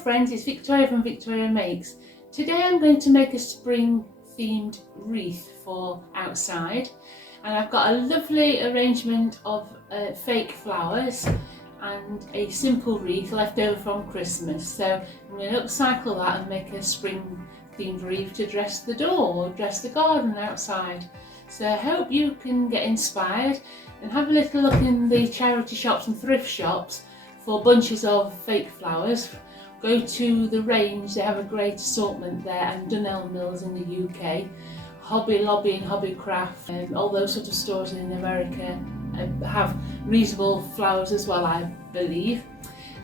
friends, it's Victoria from Victoria Makes. Today I'm going to make a spring themed wreath for outside, and I've got a lovely arrangement of fake flowers and a simple wreath left over from Christmas. So I'm going to upcycle that and make a spring themed wreath to dress the door or dress the garden outside. So I hope you can get inspired and have a little look in the charity shops and thrift shops for bunches of fake flowers. Go to the range, they have a great assortment there, and Dunelm Mills in the UK, Hobby Lobby and Hobby Craft, and all those sort of stores in America have reasonable flowers as well, I believe.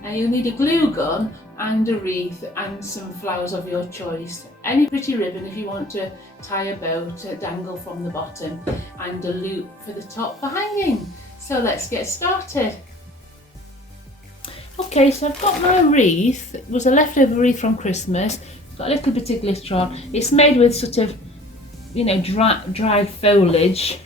You'll need a glue gun and a wreath and some flowers of your choice. Any pretty ribbon if you want to tie a bow to dangle from the bottom, and a loop for the top for hanging. So let's get started. Okay, so I've got my wreath. It was a leftover wreath from Christmas. It's got a little bit of glitter on. It's made with sort of, you know, dried foliage.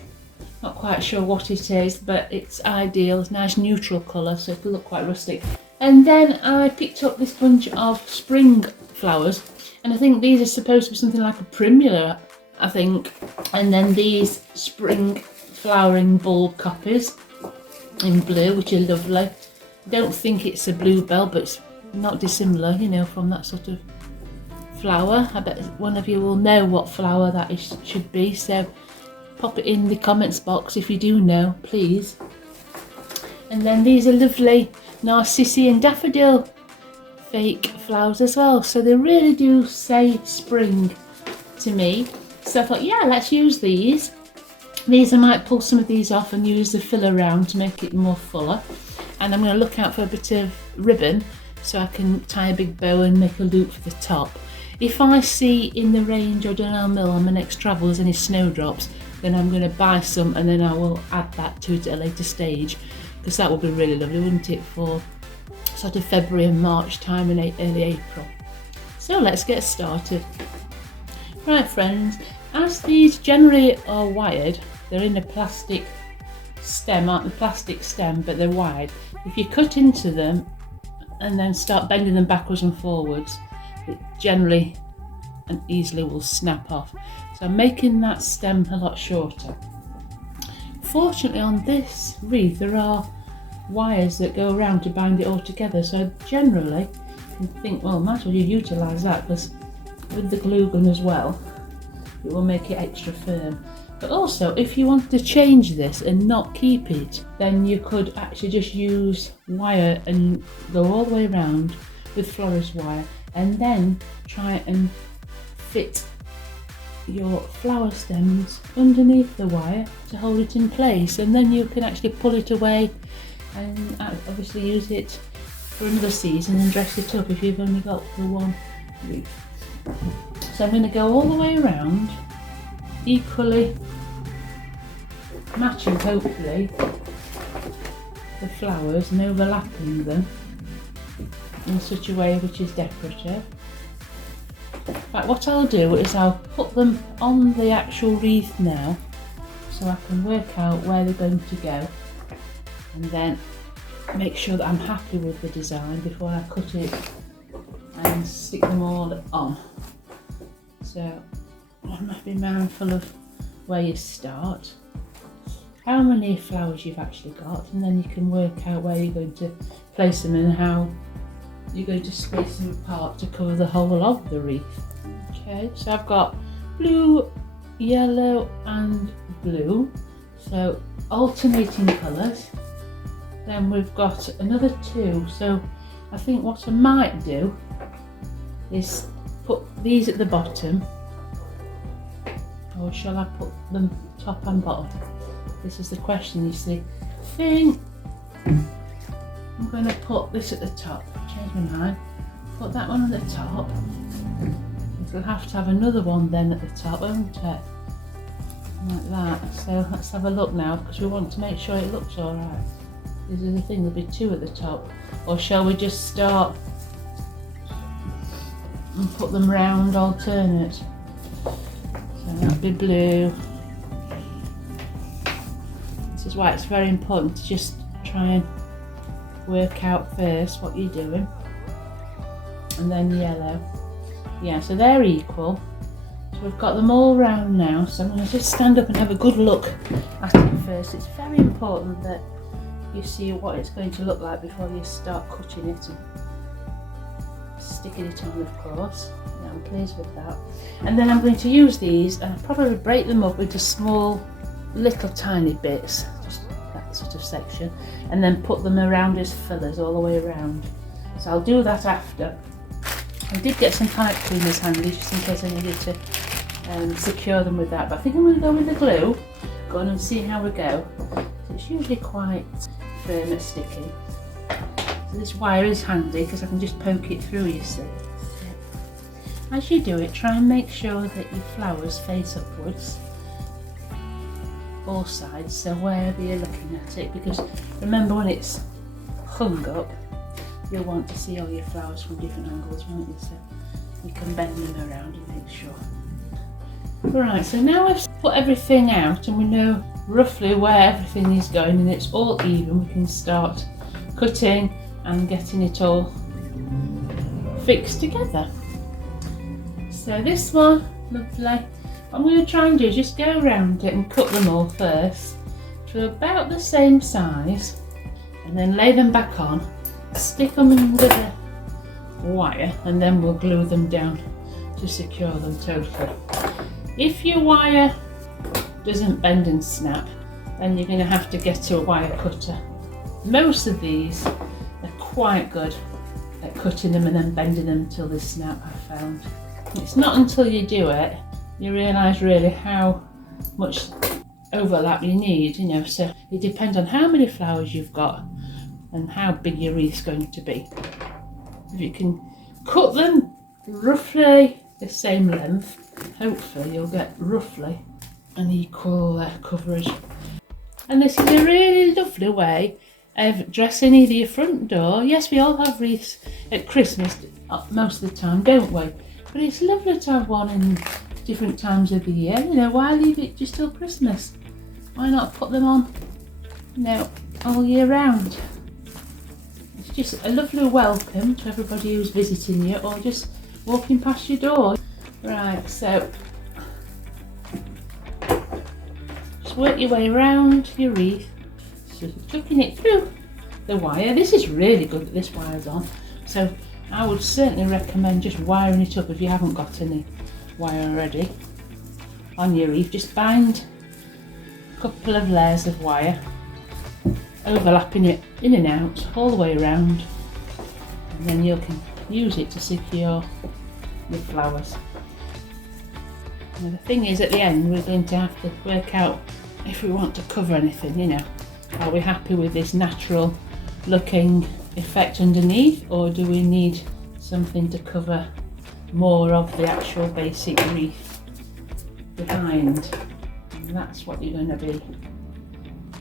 Not quite sure what it is, but it's ideal. It's a nice neutral colour, so it'll look quite rustic. And then I picked up this bunch of spring flowers, and I think these are supposed to be something like a primula, I think. And then these spring flowering bulb copies in blue, which are lovely. Don't think it's a bluebell, but it's not dissimilar, you know, from that sort of flower. I bet one of you will know what flower that is, should be, so pop it in the comments box if you do know, please. And then these are lovely narcissi and daffodil fake flowers as well, so they really do say spring to me. So I thought, yeah, let's use these. I might pull some of these off and use the filler round to make it more fuller. And I'm going to look out for a bit of ribbon so I can tie a big bow and make a loop for the top. If I see in the range or Dunelm Mill on my next travel there's any snowdrops, then I'm going to buy some and then I will add that to it at a later stage, because that would be really lovely, wouldn't it, for sort of February and March time and early April. So let's get started. Right friends, as these generally are wired, they're in a plastic stem, aren't they? Plastic stem, but they're wide. If you cut into them and then start bending them backwards and forwards, it generally and easily will snap off. So I'm making that stem a lot shorter. Fortunately on this wreath there are wires that go around to bind it all together, so generally you think, well, might as well you utilise that, because with the glue gun as well it will make it extra firm. But also, if you want to change this and not keep it, then you could actually just use wire and go all the way around with florist wire, and then try and fit your flower stems underneath the wire to hold it in place, and then you can actually pull it away and obviously use it for another season and dress it up if you've only got the one wreath. So I'm going to go all the way around, equally matching hopefully the flowers and overlapping them in such a way which is decorative. Right, what I'll do is I'll put them on the actual wreath now so I can work out where they're going to go, and then make sure that I'm happy with the design before I cut it and stick them all on. So I must be mindful of where you start, how many flowers you've actually got, and then you can work out where you're going to place them and how you're going to space them apart to cover the whole of the wreath. Okay, so I've got blue, yellow and blue, so alternating colours. Then we've got another two, so I think what I might do is put these at the bottom, or shall I put them top and bottom? This is the question, you see. I think I'm going to put this at the top. Change my mind. Put that one at the top. It'll have to have another one then at the top, won't it? Like that. So let's have a look now, because we want to make sure it looks alright. This is the thing, there'll be two at the top. Or shall we just start and put them round alternate? So that'll be blue. This is why it's very important to just try and work out first what you're doing. and then yellow. Yeah, so they're equal. So we've got them all round now, so I'm going to just stand up and have a good look at it first. It's very important that you see what it's going to look like before you start cutting it and sticking it on, of course. Yeah, I'm pleased with that. And then I'm going to use these and I'll probably break them up into small, little tiny bits, just that sort of section, and then put them around as fillers all the way around. So I'll do that after. I did get some pipe cleaners handy just in case I needed to secure them with that, but I think I'm going to go with the glue. Go on and see how we go. It's usually quite firm and sticky. So this wire is handy because I can just poke it through, you see. As you do it, try and make sure that your flowers face upwards, all sides, so wherever you're looking at it, because remember when it's hung up, you'll want to see all your flowers from different angles, won't you? So you can bend them around and make sure. Right, so now I've put everything out and we know roughly where everything is going and it's all even, we can start cutting and getting it all fixed together. So this one, lovely. What I'm going to try and do is just go around it and cut them all first to about the same size and then lay them back on, stick them under the wire and then we'll glue them down to secure them totally. If your wire doesn't bend and snap, then you're going to have to get to a wire cutter. Most of these are quite good at cutting them and then bending them until they snap, I found. It's not until you do it you realise really how much overlap you need, you know, so it depends on how many flowers you've got and how big your wreath's going to be. If you can cut them roughly the same length, hopefully you'll get roughly an equal coverage. And this is a really lovely way of dressing either your front door. Yes, we all have wreaths at Christmas most of the time, don't we? But it's lovely to have one in different times of the year. You know, why leave it just till Christmas? Why not put them on, you know, all year round? It's just a lovely welcome to everybody who's visiting you or just walking past your door. Right, so just work your way around your wreath, so tucking it through the wire. This is really good that this wire's on, so I would certainly recommend just wiring it up if you haven't got any wire already on your wreath. Just bind a couple of layers of wire, overlapping it in and out all the way around, and then you can use it to secure your flowers. Now the thing is, at the end we're going to have to work out if we want to cover anything, you know. Are we happy with this natural looking effect underneath, or do we need something to cover more of the actual basic wreath behind? And that's what you're going to be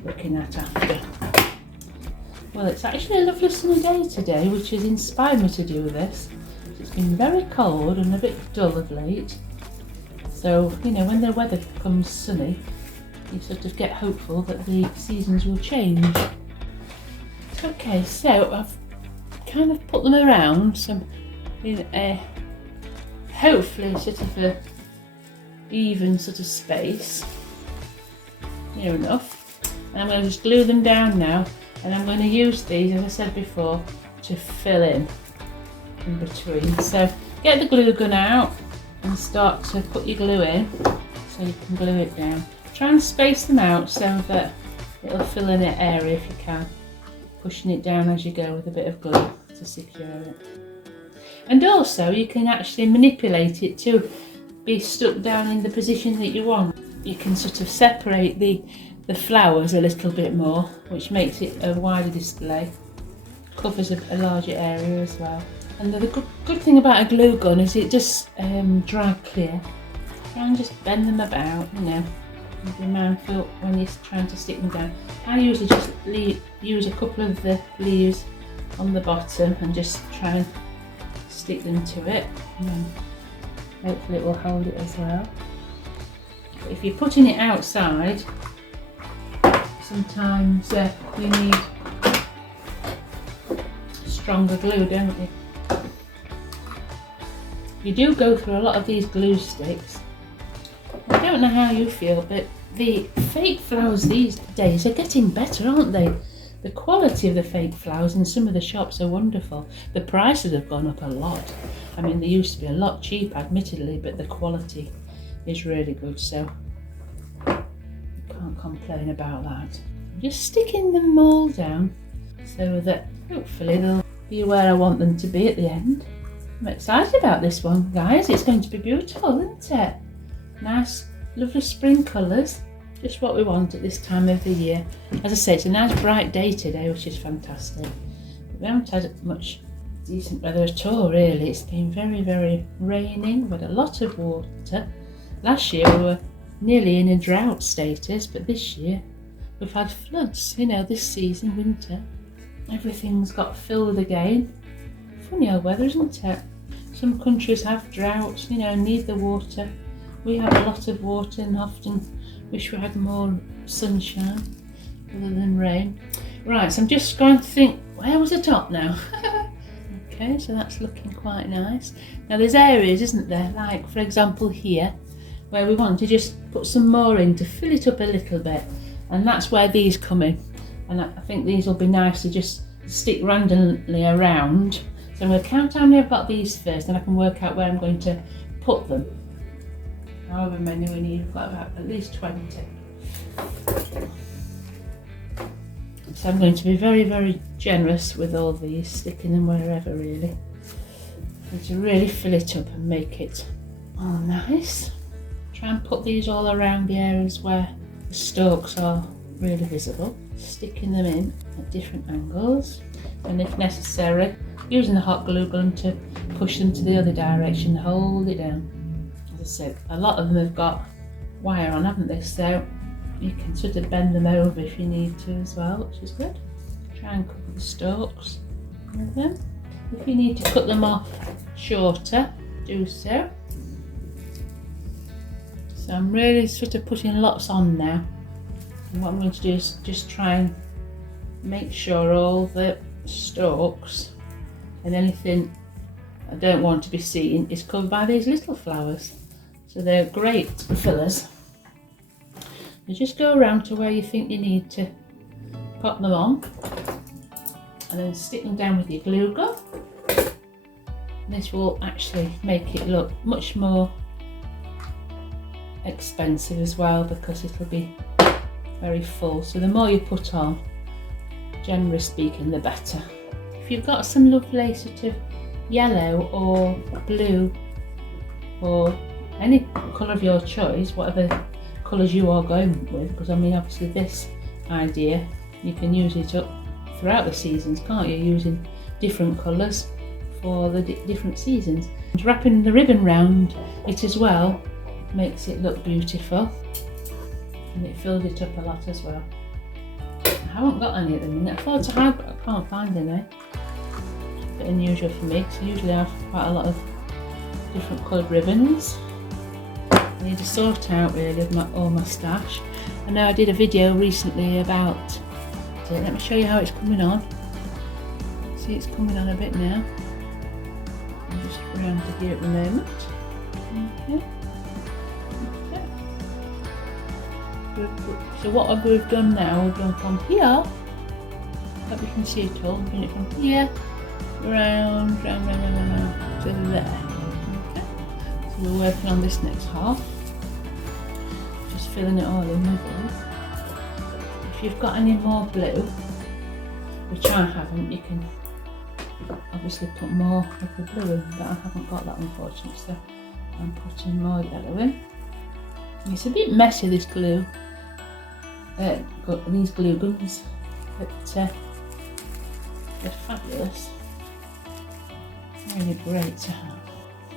looking at after. Well, it's actually a lovely sunny day today, which has inspired me to do this. It's been very cold and a bit dull of late. So, you know, when the weather becomes sunny, you sort of get hopeful that the seasons will change. Okay, so I've kind of put them around some in a hopefully sort of a even sort of space, near enough. And I'm going to just glue them down now, and I'm going to use these, as I said before, to fill in between. So get the glue gun out and start to put your glue in so you can glue it down. Try and space them out so that it'll fill in that area if you can, pushing it down as you go with a bit of glue to secure it. And also you can actually manipulate it to be stuck down in the position that you want. You can sort of separate the flowers a little bit more, which makes it a wider display, covers a larger area as well. And the good thing about a glue gun is it just dry clear. Try and just bend them about, you know, be mindful when you're trying to stick them down. I usually just use a couple of the leaves on the bottom and just try and stick them to it, and then hopefully it will hold it as well. But if you're putting it outside, sometimes you need stronger glue, don't you? You do go through a lot of these glue sticks. I don't know how you feel, but the fake flowers these days are getting better, aren't they? The quality of the fake flowers in some of the shops are wonderful. The prices have gone up a lot. I mean, they used to be a lot cheaper, admittedly, but the quality is really good, so can't complain about that. I'm just sticking them all down so that hopefully they'll be where I want them to be at the end. I'm excited about this one, guys. It's going to be beautiful, isn't it? Nice, lovely spring colours. Just what we want at this time of the year. As I say, it's a nice bright day today, which is fantastic. We haven't had much decent weather at all, really. It's been very, very raining, but a lot of water. Last year we were nearly in a drought status, but this year we've had floods, you know, this season, winter. Everything's got filled again. Funny old weather, isn't it? Some countries have droughts, you know, need the water. We have a lot of water and often wish we had more sunshine other than rain. Right, so I'm just going to think, where was the top now? Okay, so that's looking quite nice. Now there's areas, isn't there, like for example here, where we want to just put some more in to fill it up a little bit, and that's where these come in. And I think these will be nice to just stick randomly around. So I'm going to count how many I've got these first, and I can work out where I'm going to put them. However many we need, we've got about at least 20. So I'm going to be very, very generous with all these, sticking them wherever really. And to really fill it up and make it all nice. Try and put these all around the areas where the stalks are really visible. Sticking them in at different angles, and if necessary, using the hot glue gun to push them to the other direction, hold it down. As I said, a lot of them have got wire on, haven't they? So you can sort of bend them over if you need to as well, which is good. Try and cover the stalks with them. If you need to cut them off shorter, do so. So I'm really sort of putting lots on now. And what I'm going to do is just try and make sure all the stalks and anything I don't want to be seen is covered by these little flowers. So they're great fillers. You just go around to where you think you need to pop them on, and then stick them down with your glue gun. This will actually make it look much more expensive as well, because it'll be very full. So the more you put on, generally speaking, the better. If you've got some lovely sort of yellow or blue or any colour of your choice, whatever colours you are going with, because I mean obviously this idea you can use it up throughout the seasons, can't you, using different colours for the different seasons. And wrapping the ribbon round it as well makes it look beautiful, and it fills it up a lot as well. I haven't got any at the minute. I thought I had, but I can't find any. It's a bit unusual for me, because I usually have quite a lot of different coloured ribbons. I need to sort out really all my stash. I know I did a video recently about it. Let me show you how it's coming on. See, it's coming on a bit now. I'm just around to here at the moment. Okay. So what we've done now, we've done from here, hope you can see it all, we've done it from here, round to there. Okay. So we're working on this next half, just filling it all in with this. If you've got any more blue, which I haven't, you can obviously put more of the blue in, but I haven't got that unfortunately, so I'm putting more yellow in. It's a bit messy, this glue, got these glue guns, but they're fabulous, really great to have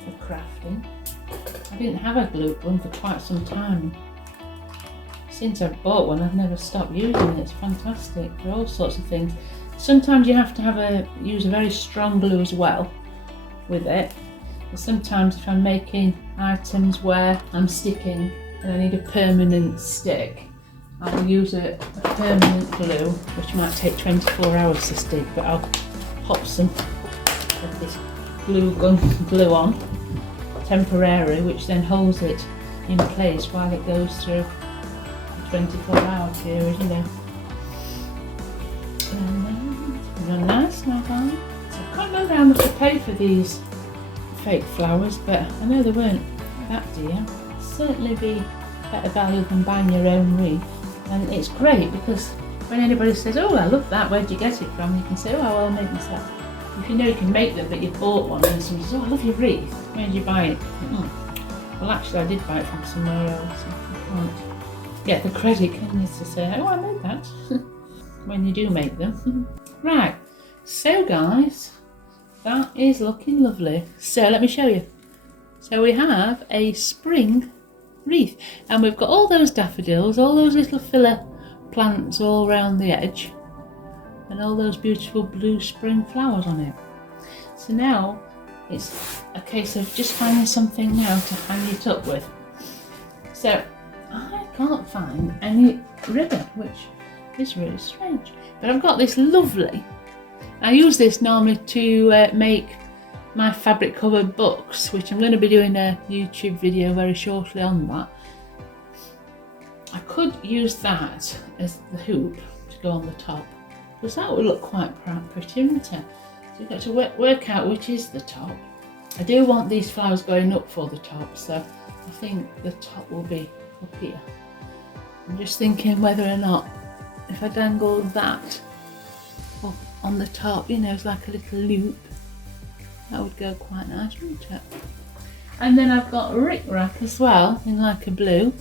for crafting. I didn't have a glue gun for quite some time. Since I've bought one, I've never stopped using it. It's fantastic for all sorts of things. Sometimes you have to use a very strong glue as well with it. And sometimes if I'm making items where I'm sticking and I need a permanent stick, I'll use a permanent glue, which might take 24 hours to stick, but I'll pop some of this glue on temporary, which then holds it in place while it goes through the 24-hour period, you know. And nice, my guy. So I can't remember how much I paid for these fake flowers, but I know they weren't that dear. Certainly be better value than buying your own wreath. And it's great because when anybody says, oh, I love that, where'd you get it from? You can say, oh, well, I'll make myself. If you know you can make them, but you bought one, and someone says, oh, I love your wreath, where did you buy it? Well, actually, I did buy it from somewhere else. You can't get the credit, can you, to say, oh, I made that, when you do make them. Right, so guys, that is looking lovely. So let me show you. So we have a spring wreath, and we've got all those daffodils, all those little filler plants all around the edge, and all those beautiful blue spring flowers on it. So now it's a case of just finding something now to hang it up with. So I can't find any ribbon, which is really strange, but I've got this lovely, I use this normally to make my fabric covered books, which I'm going to be doing a YouTube video very shortly on that. I could use that as the hoop to go on the top, because that would look quite pretty, wouldn't it? So you've got to work out which is the top. I do want these flowers going up for the top, so I think the top will be up here. I'm just thinking whether or not if I dangle that up on the top, you know, it's like a little loop, that would go quite nice, wouldn't it? And then I've got rickrack as well in like a blue,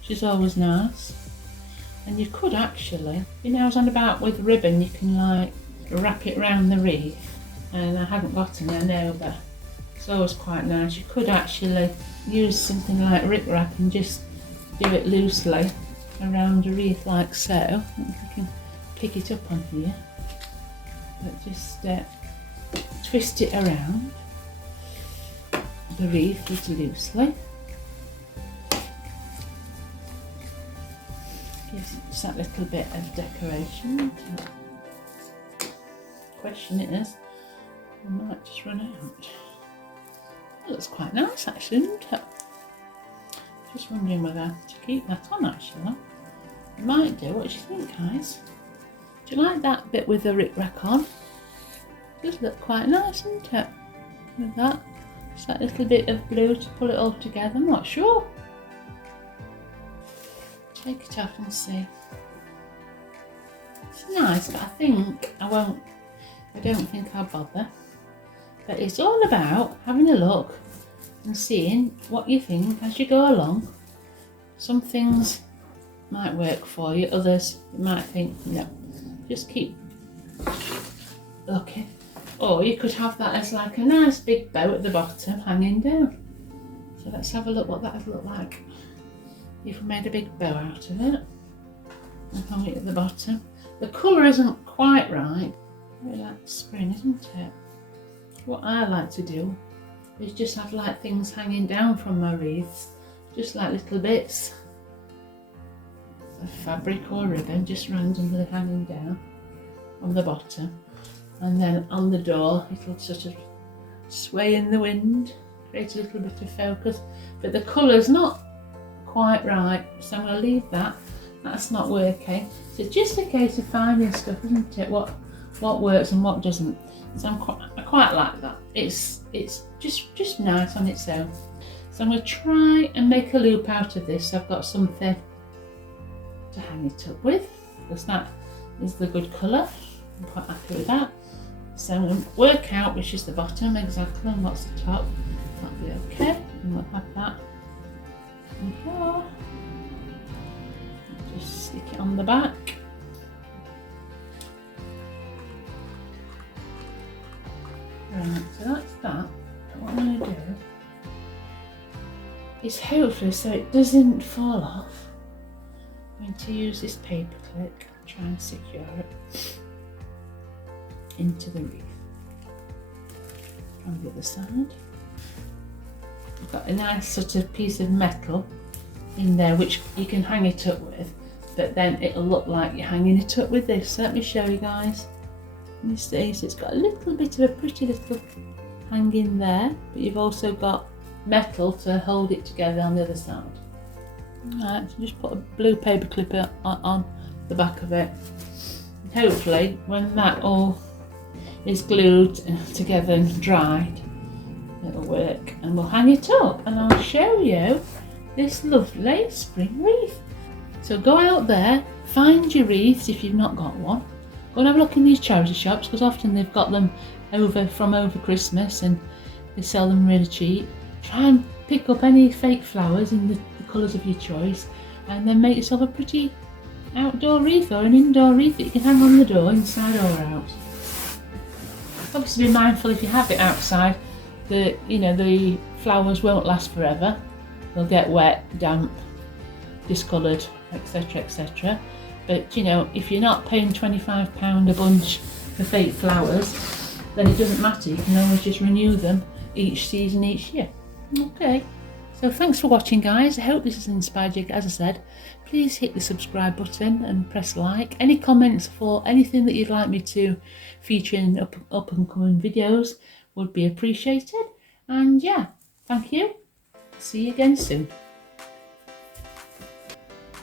which is always nice. And you could actually, you know, I was on about with ribbon, you can like wrap it around the wreath, and I haven't got any, I know, but it's always quite nice. You could actually use something like rickrack and just do it loosely around a wreath like so. I think I can pick it up on here, but just twist it around the wreath just loosely. Gives it just that little bit of decoration. Question is, I might just run out. That looks quite nice actually, doesn't it? Just wondering whether to keep that on actually. I might do. What do you think, guys? Do you like that bit with the rickrack on? Does look quite nice, doesn't it? With that, just that little bit of blue to pull it all together. I'm not sure. Take it off and see. It's nice, but I think I won't. I don't think I'll bother. But it's all about having a look and seeing what you think as you go along. Some things might work for you, others you might think no. Just keep looking. Or you could have that as like a nice big bow at the bottom hanging down. So let's have a look what that would look like if we made a big bow out of it and hung it at the bottom. The colour isn't quite right. Really like spring, isn't it? What I like to do is just have like things hanging down from my wreaths, just like little bits of fabric or ribbon just randomly hanging down on the bottom, and then on the door it'll sort of sway in the wind, create a little bit of focus, but the colour's not quite right, so I'm going to leave that. That's not working. So it's just a case of finding stuff, isn't it? What works and what doesn't. So I quite like that. It's just nice on its own. So I'm going to try and make a loop out of this. So I've got something to hang it up with, because that is the good colour. I'm quite happy with that. So I'm going to work out which is the bottom exactly and what's the top. That'll be okay. And we'll have that in here. Just stick it on the back. Right, so that's that. What I'm going to do is hopefully, so it doesn't fall off, I'm going to use this paper clip, try and secure it into the wreath. On the other side, I've got a nice sort of piece of metal in there which you can hang it up with, but then it'll look like you're hanging it up with this. So let me show you guys. You see, so it's got a little bit of a pretty little hanging there, but you've also got metal to hold it together on the other side. Alright, so just put a blue paper clip on the back of it. Hopefully when that all is glued together and dried, it'll work, and we'll hang it up and I'll show you this lovely spring wreath. So go out there, find your wreaths if you've not got one. Go and have a look in these charity shops, because often they've got them over Christmas and they sell them really cheap. Try and pick up any fake flowers in the colours of your choice, and then make yourself a pretty outdoor wreath or an indoor wreath that you can hang on the door, inside or out. Obviously be mindful if you have it outside that, you know, the flowers won't last forever. They'll get wet, damp, discoloured, etc, etc. But you know, if you're not paying £25 a bunch for fake flowers, then it doesn't matter, you can always just renew them each season, each year. Okay, so thanks for watching guys, I hope this has inspired you. As I said, please hit the subscribe button and press like. Any comments for anything that you'd like me to feature in up and coming videos would be appreciated. And yeah, thank you, see you again soon.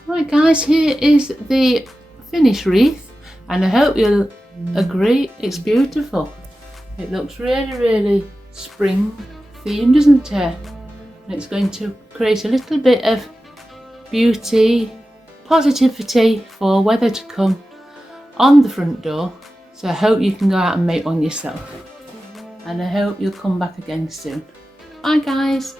Right guys, here is the finished wreath, and I hope you'll agree it's beautiful. It looks really spring themed, doesn't it? And it's going to create a little bit of beauty, positivity for weather to come on the front door. So I hope you can go out and make one yourself, and I hope you'll come back again soon. Bye guys.